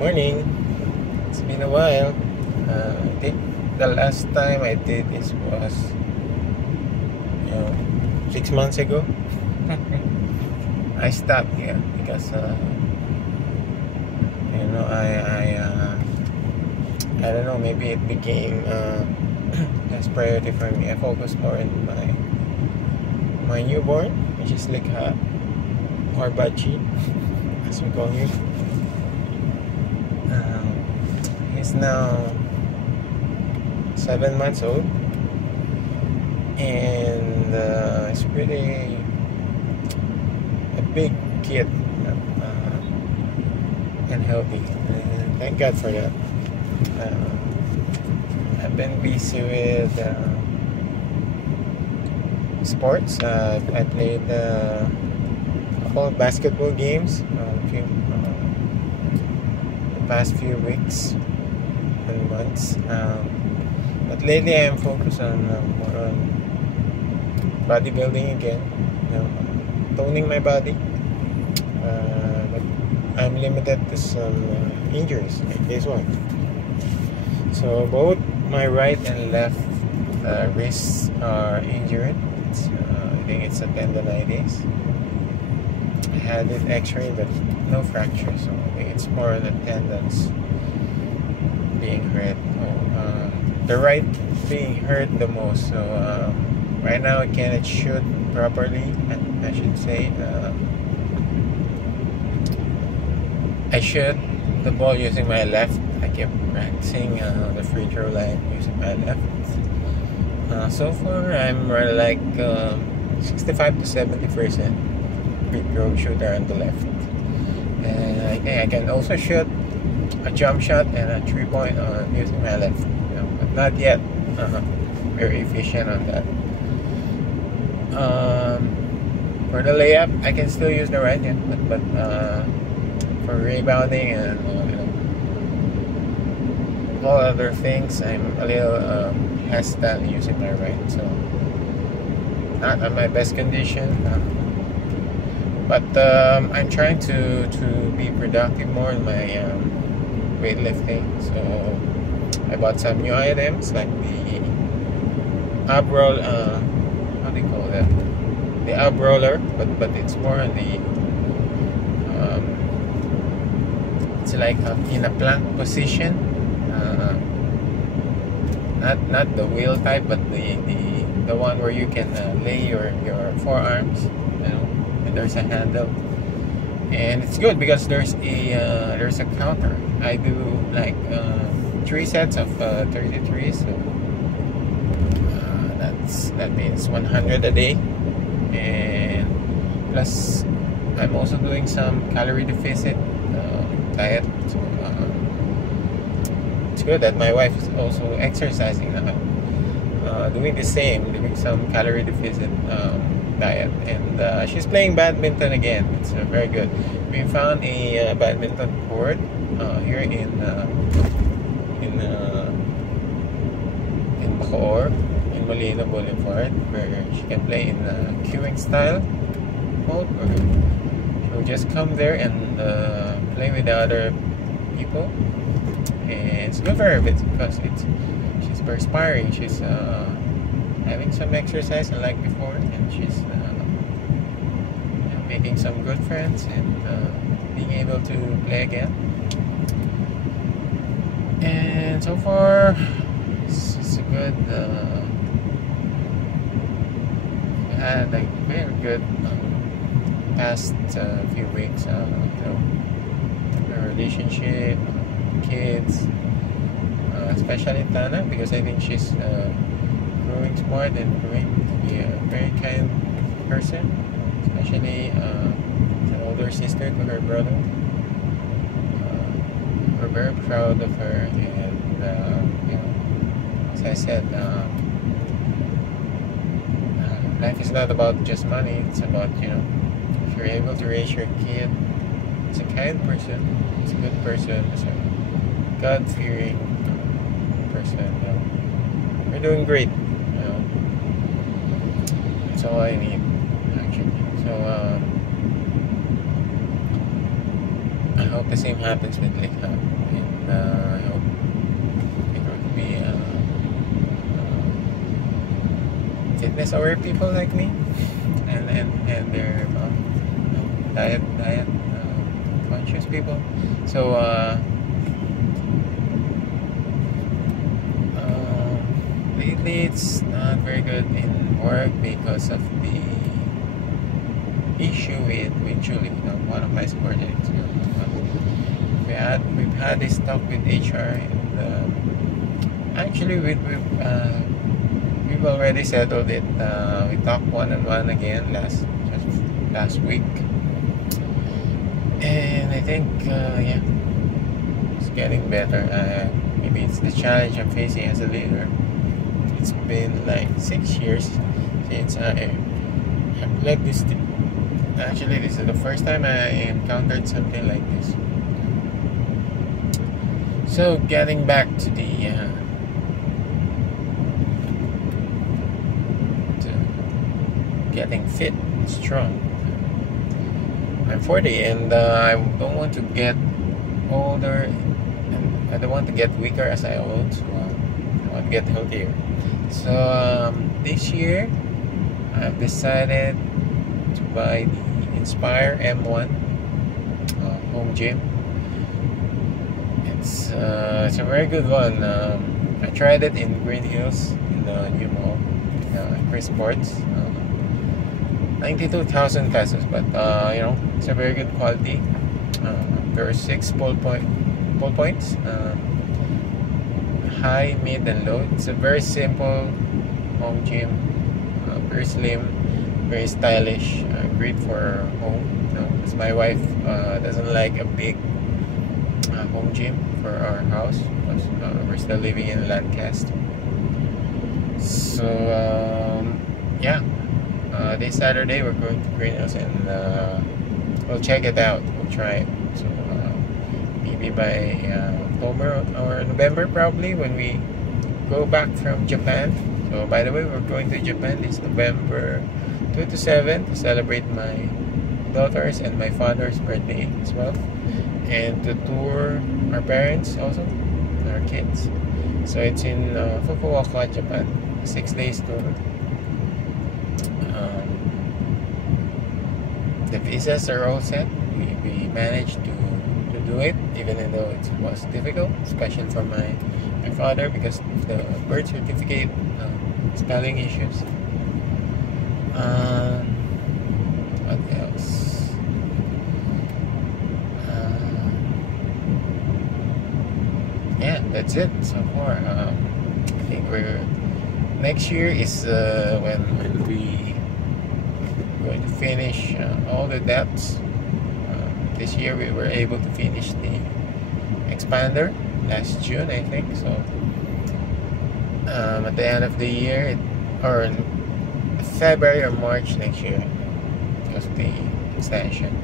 Morning. It's been a while. I think the last time I did this was, 6 months ago. I stopped here because, I don't know. Maybe it became less priority for me. I focused more on my newborn, which is Likha or Bachi, as we call him. He's now 7 months old, and it's pretty a big kid, and healthy. And thank God for that. I've been busy with sports. I played a couple of basketball games the past few weeks and months, but lately I am focused on more on bodybuilding again, toning my body, but I'm limited to some injuries like this one. So both my right and left wrists are injured. I think it's a tendonitis. I had it x-ray but no fracture, so I think it's more the tendons being hurt. The right being hurt the most. So right now I cannot shoot properly. I should say I shoot the ball using my left. I kept practicing the free throw line using my left. So far I'm around like 65 to 70% free throw shooter on the left, and I think I can also shoot a jump shot and a 3-point using my left, but not yet very efficient on that. For the layup, I can still use the right hand, but for rebounding and all other things, I'm a little hesitant using my right, so not on my best condition. But I'm trying to be productive more in my weightlifting. So I bought some new items like the ab roll. How do you call that? The ab roller, but it's more on the it's like in a plank position. Not the wheel type, but the one where you can lay your forearms, and there's a handle, and it's good because there's a counter. I do like 3 sets of 33, so that means 100 a day, and plus I'm also doing some calorie deficit diet. So it's good that my wife is also exercising now, doing the same, doing some calorie deficit diet, and she's playing badminton again. It's very good. We found a badminton court here in Bacoor, in Molino Boulevard, where she can play in queuing style mode, or she'll just come there and play with the other people. And it's good for her because she's perspiring, she's having some exercise unlike before, and she's making some good friends and being able to play again. And so far it's a good had like very good past few weeks, a relationship, kids, especially Tana, because I think she's growing smart and growing to be a very kind person, especially an older sister to her brother. We're very proud of her, and as I said, life is not about just money. It's about, if you're able to raise your kid, it's a kind person, it's a good person, it's a God-fearing person. You're doing great. That's all I need, actually. So I hope the same happens with Lakeham, and I hope it would be fitness aware people like me, and they're diet conscious people. So lately it's not very good in work because of the issue with Julie, one of my subordinates. We've had this talk with HR, and actually we've already settled it. We talked one-on-one again last week, and I think yeah, it's getting better. Maybe it's the challenge I'm facing as a leader. It's been like 6 years since I led this team. Actually, this is the first time I encountered something like this. So getting back to the to getting fit, strong. I'm 40, and I don't want to get older, and I don't want to get weaker as I old. So I want to get healthier. So this year, I've decided to buy the Inspire M1 home gym. It's a very good one. I tried it in Green Hills in the new mall, Chris Sports. 92,000 pesos, but it's a very good quality. There are 6 pull points, high, mid, and low. It's a very simple home gym, very slim, very stylish, great for home. Because my wife doesn't like a big home gym for our house, because we're still living in Lancaster. So yeah, this Saturday we're going to Green Hills, and we'll check it out. We'll try it. So maybe by October or November, probably, when we go back from Japan. So by the way, we're going to Japan this November 2 to 7 to celebrate my daughter's and my father's birthday as well, and to tour our parents also, our kids. So it's in Fukuoka, Japan, 6 days tour. The visas are all set. We managed to do it, even though it was difficult, especially for my father, because of the birth certificate spelling issues. What else? Yeah, that's it so far. I think next year is when we going to finish all the depths. This year we were able to finish the expander last June, I think. So at the end of the year, or in February or March next year, because of the extension,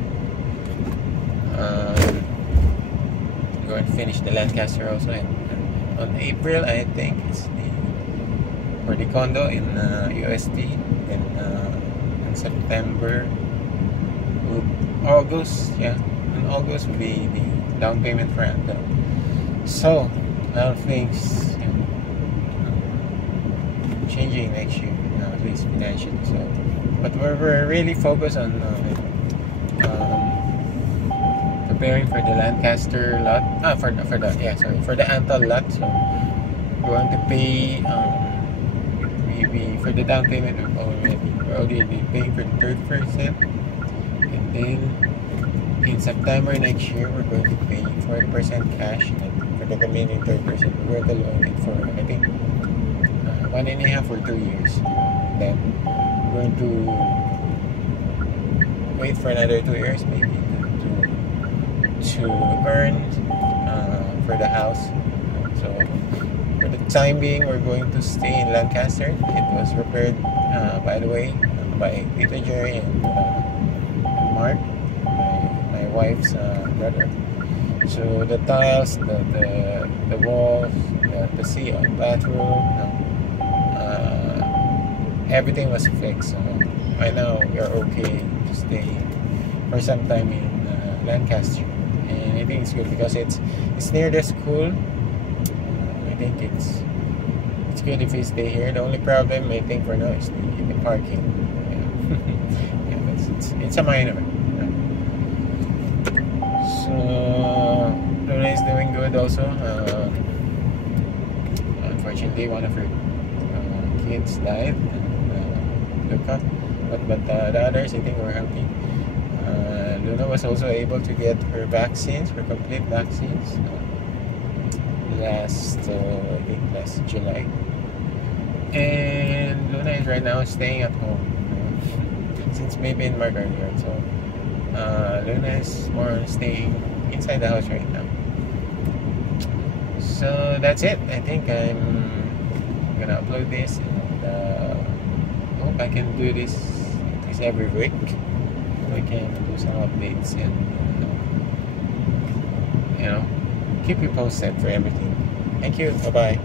we're going to finish the Lancaster also, and on April, I think, it's for the condo in UST, and in September, August, yeah, in August will be the down payment for Anton. So a lot of things changing next year, at least financially. So, but we're really focused on preparing for the Lancaster lot. For the Anton lot. So we're going to pay. For the down payment, we're already paying for the 30%, and then in September next year we're going to pay 40% cash, and for the remaining 30% we're going to loan it for, I think, 1.5 or 2 years. Then we're going to wait for another 2 years maybe to earn for the house. So for the time being, we're going to stay in Lancaster. It was repaired, by the way, by Tito Jerry and Mark, my wife's brother. So the tiles, the walls, the bathroom, everything was fixed. So right now we are okay to stay for some time in Lancaster. and I think it's good because it's near the school. I think it's good if we stay here. The only problem I think for now is the parking. Yeah, yeah, but it's a minor. Yeah. So Luna is doing good also. Unfortunately, one of her kids died. Luca, but the others I think were healthy. Luna was also able to get her vaccines, her complete vaccines, last July. And Luna is right now staying at home since baby and Mark are here. So Luna is more staying inside the house right now. So that's it. I think I'm gonna upload this, and hope I can do this every week. We can do some updates and keep you posted for everything. Thank you. Bye bye.